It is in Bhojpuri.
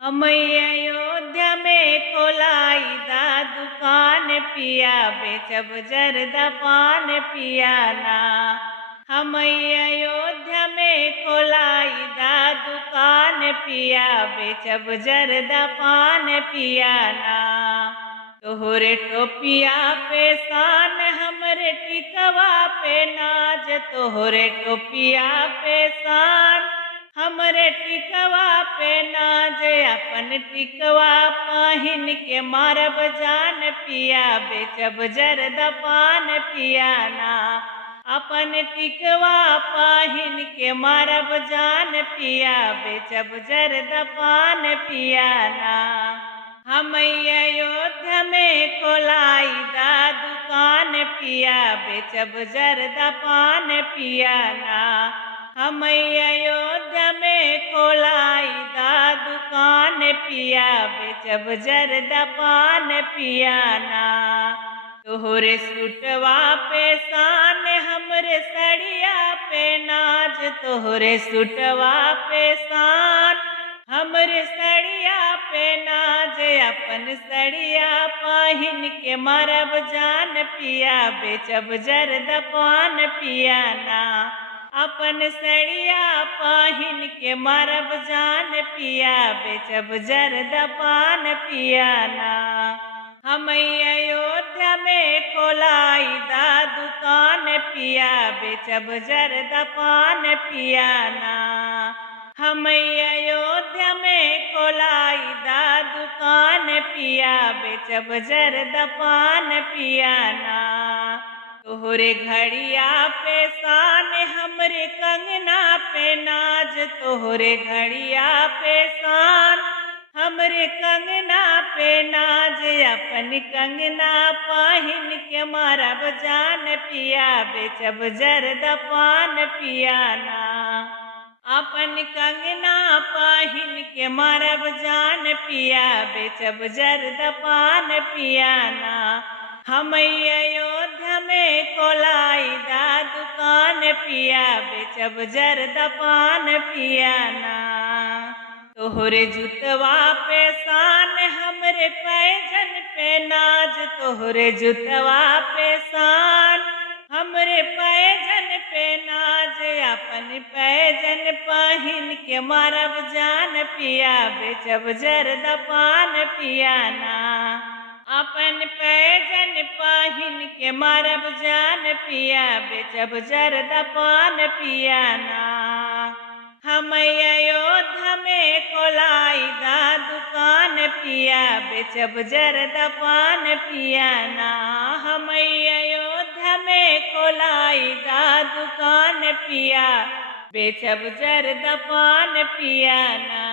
हम अयोध्या में खोलाई दा दुकान पिया बेचब जरदा पान पियाना। हम अयोध्या में खोलाई दा दुकान पिया बेचब जरदा पान पियाना। तोहरे टोपिया पे शान हमरे टिकवा पे नाज, तोहरे टोपिया पे शान हमरे टिकवा पे नाज। अपन टिकवा पहिन के मारब जान पिया बेचब जरदा पान पियाना। अपन टिकवा पहिन के मारब जान पिया बेचब जरदा पान पियाना। हम अयोध्या में खोलाई दा दुकान पिया बेचब जरदा पान पियाना। हम अयोध्या में खोलाई दा दुकान पिया बेचब जरदा पान पियाना। तोहरे सूटवा पे शान हमरे सड़िया पे नाज, तोहरे सूटवा पे शान हमरे सड़िया पे नाज। अपन सड़िया पहिन के मारब जान पिया बेचब जरदा पान पियाना। अपन सड़िया पहिन के मारब जान पिया बेचब जरदा पान पियाना। हम अयोध्या में खोलाई दा दुकान पिया बेचब जरदा पान पियाना। हम अयोध्या में खोलाई दा दुकान पिया बेचब जरदा पान पियाना। तोहरे घड़िया पे शान हमरे कंगना पे नाज, तोहरे घड़िया पे शान हमरे कंगना पे नाज। अपन कंगना पहिन के मारब जान पिया बेचब जरदा पान पियाना। अपन कंगना पहिन के मारब जान पिया बेचब जरदा पान पियाना। हम अयोध्या में खोलाई दा दुकान पिया बेचब जरदा पान पियाना। तोहरे जुतवा पे शान हमरे पैजन पे नाज, तोहरे जुतवा पे शान हमरे पैजन पे नाज। अपन पैजन पहिन के मारब जान पिया बेचब जरदा पान पियाना। अपन पैजन पहिन के मारब जान पिया बेचब जरदा पान पियाना। हम अयोध्या में खोलाई दा दुकान पिया बेचब जरदा पान पियाना। हम अयोध्या में खोलाई दा दुकान पिया बेचब जरदा पान पियाना।